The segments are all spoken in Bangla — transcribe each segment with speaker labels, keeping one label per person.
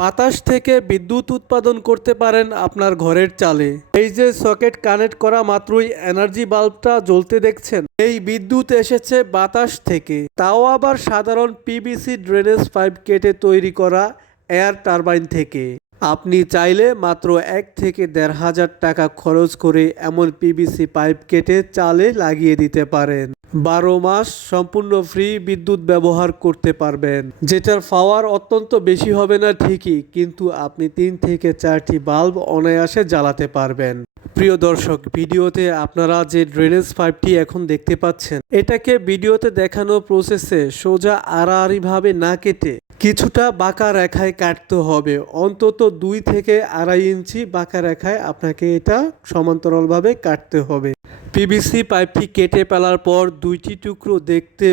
Speaker 1: বাতাস থেকে বিদ্যুৎ উৎপাদন করতে পারেন আপনার ঘরের চালে। এই যে সকেট কানেক্ট করা মাত্রই এনার্জি বাল্বটা জ্বলতে দেখছেন। এই বিদ্যুৎ এসেছে বাতাস থেকে। তাও আবার সাধারণ পিবিসি ড্রেনেজ পাইপ কেটে তৈরি করা এয়ার টারবাইন থেকে। আপনি চাইলে মাত্র এক থেকে দেড় হাজার টাকা খরচ করে এমন পিবিসি পাইপ কেটে চালে লাগিয়ে দিতে পারেন। বারো মাস সম্পূর্ণ ফ্রি বিদ্যুৎ ব্যবহার করতে পারবেন। যেটার পাওয়ার অত্যন্ত বেশি হবে না ঠিকই, কিন্তু আপনি তিন থেকে চারটি বাল্ব অনায়াসে জ্বালাতে পারবেন। প্রিয় দর্শক, ভিডিওতে আপনারা যে ড্রেনেজ পাইপটি এখন দেখতে পাচ্ছেন, এটাকে ভিডিওতে দেখানো প্রসেসে সোজা আড়াআড়িভাবে না কেটে কিছুটা বাঁকা রেখায় কাটতে হবে। অন্তত দুই থেকে আড়াই ইঞ্চি বাঁকা রেখায় আপনাকে এটা সমান্তরালভাবে কাটতে হবে। পিভিসি পাইপটি কেটে ফেলার পর দুইটি টুকরো দেখতে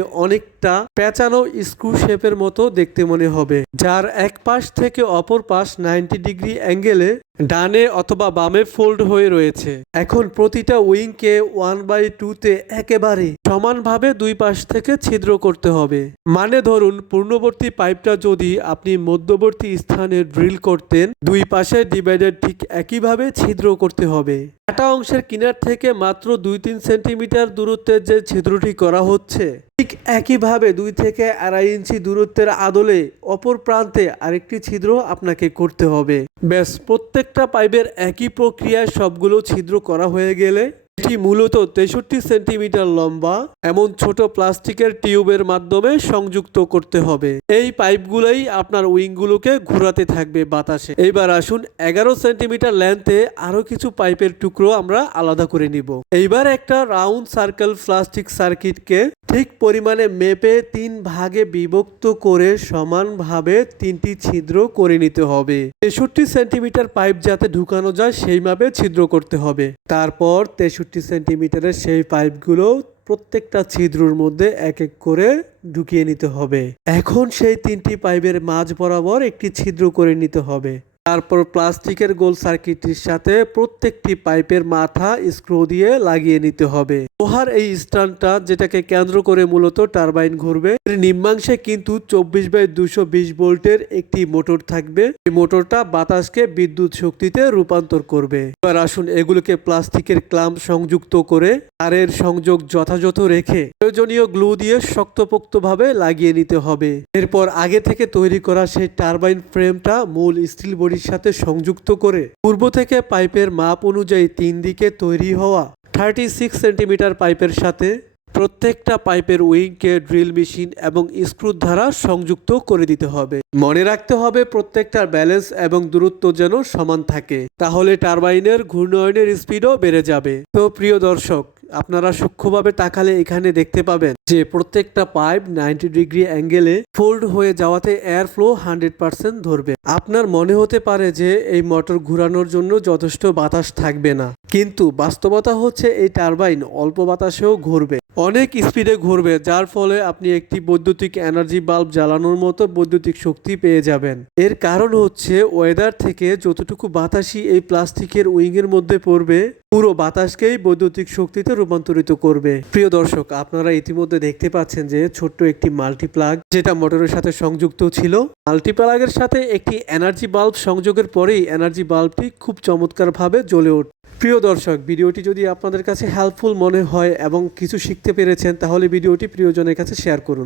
Speaker 1: অনেকটা পেঁচানো স্ক্রু শেপের মতো দেখতে মনে হবে, যার এক পাশ থেকে অপর পাশ নাইনটি ডিগ্রি অ্যাঙ্গেলে ডানে অথবা বামে ফোল্ড হয়ে রয়েছে। এখন প্রতিটা উইংকে ওয়ান বাই টুতে একেবারে সমানভাবে দুই পাশ থেকে ছিদ্র করতে হবে। মানে ধরুন, পূর্ণবর্তী পাইপটা যদি আপনি মধ্যবর্তী স্থানে ড্রিল করতেন, দুই পাশে ডিভাইডার ঠিক একইভাবে ছিদ্র করতে হবে। কাটা অংশের কিনার থেকে মাত্র দুই তিন সেন্টিমিটার দূরত্বের যে ছিদ্রটি করা হচ্ছে ঠিক একইভাবে দুই থেকে আড়াই ইঞ্চি দূরত্বের আদলে অপর প্রান্তে আরেকটি ছিদ্র আপনাকে করতে হবে। ব্যাস, প্রত্যেকটা পাইপের একই প্রক্রিয়ায় সবগুলো ছিদ্র করা হয়ে গেলে এটি মূলত তেষট্টি সেন্টিমিটার লম্বা, এমন ছোট প্লাস্টিকের টিউবের মাধ্যমে সংযুক্ত করতে হবে। এই পাইপগুলোই আপনার উইংগুলোকে ঘোরাতে থাকবে বাতাসে। এইবার আসুন এগারো সেন্টিমিটার লেন্থে আরও কিছু পাইপের টুকরো আমরা আলাদা করে নিব। এইবার একটা রাউন্ড সার্কেল প্লাস্টিক সার্কিটকে ঠিক পরিমাণে মেপে তিন ভাগে বিভক্ত করে সমানভাবে তিনটি ছিদ্র করে নিতে হবে। তেষট্টি সেন্টিমিটার পাইপ যাতে ঢুকানো যায় সেই মাপে ছিদ্র করতে হবে। তারপর তেষট্টি সেন্টিমিটারের সেই পাইপগুলো প্রত্যেকটা ছিদ্রর মধ্যে এক এক করে ঢুকিয়ে নিতে হবে। এখন সেই তিনটি পাইপের মাঝ বরাবর একটি ছিদ্র করে নিতে হবে। তারপর প্লাস্টিকের গোল সার্কিটটির সাথে প্রত্যেকটি পাইপের মাথা স্ক্রু দিয়ে লাগিয়ে নিতে হবে। লোহার এই স্ট্যান্ডটা, যেটাকে কেন্দ্র করে মূলত টারবাইন ঘুরবে, এর নিম্নাংশে কিন্তু চব্বিশ বাই দুশো বিশ ভোল্টের একটি মোটর থাকবে। এই মোটরটা বাতাসকে বিদ্যুৎ শক্তিতে রূপান্তর করবে। এবার আসুন এগুলোকে প্লাস্টিকের ক্লাম সংযুক্ত করে তারের সংযোগ যথাযথ রেখে প্রয়োজনীয় গ্লু দিয়ে শক্তপোক্তভাবে লাগিয়ে নিতে হবে। এরপর আগে থেকে তৈরি করা সেই টারবাইন ফ্রেমটা মূল স্টিল বডির সাথে সংযুক্ত করে। পূর্ব থেকে পাইপের মাপ অনুযায়ী তিন দিকে তৈরি হওয়া থার্টি সিক্স সেন্টিমিটার পাইপের সাথে প্রত্যেকটা পাইপের উইংকে ড্রিল মেশিন এবং স্ক্রু দ্বারা সংযুক্ত করে দিতে হবে। মনে রাখতে হবে প্রত্যেকটার ব্যালেন্স এবং দূরত্ব যেন সমান থাকে, তাহলে টারবাইনের ঘূর্ণয়নের স্পিডও বেড়ে যাবে। তো প্রিয় দর্শক আপনারা সূক্ষ্মভাবে তাকালে এখানে দেখতে পাবেন যে প্রত্যেকটা পাইপ নাইনটি ডিগ্রি অ্যাঙ্গেলে ফোল্ড হয়ে যাওয়াতে এয়ার ফ্লো হান্ড্রেড পার্সেন্ট ধরবে। আপনার মনে হতে পারে যে এই মোটর ঘুরানোর জন্য যথেষ্ট বাতাস থাকবে না। কিন্তু বাস্তবতা হচ্ছে এই টারবাইন অল্প বাতাসেও ঘুরবে। অনেক স্পিডে ঘুরবে, যার ফলে আপনি একটি বৈদ্যুতিক এনার্জি বাল্ব জ্বালানোর মতো বৈদ্যুতিক শক্তি পেয়ে যাবেন। এর কারণ হচ্ছে ওয়েদার থেকে যতটুকু বাতাসই এই প্লাস্টিকের উইংয়ের মধ্যে পড়বে, পুরো বাতাসকেই বৈদ্যুতিক শক্তিতে রূপান্তরিত করবে। প্রিয় দর্শক, আপনারা ইতিমধ্যে দেখতে পাচ্ছেন যে ছোট্ট একটি মাল্টিপ্লাগ, যেটা মোটরের সাথে সংযুক্ত ছিল। মাল্টিপ্লাগের সাথে একটি এনার্জি বাল্ব সংযোগের পরেই এনার্জি বাল্বটি খুব চমৎকারভাবে জ্বলে ওঠে প্রিয় দর্শক, ভিডিওটি যদি আপনাদের কাছে হেল্পফুল মনে হয় এবং কিছু শিখতে পেরেছেন, তাহলে ভিডিওটি প্রিয়জনের কাছে শেয়ার করুন।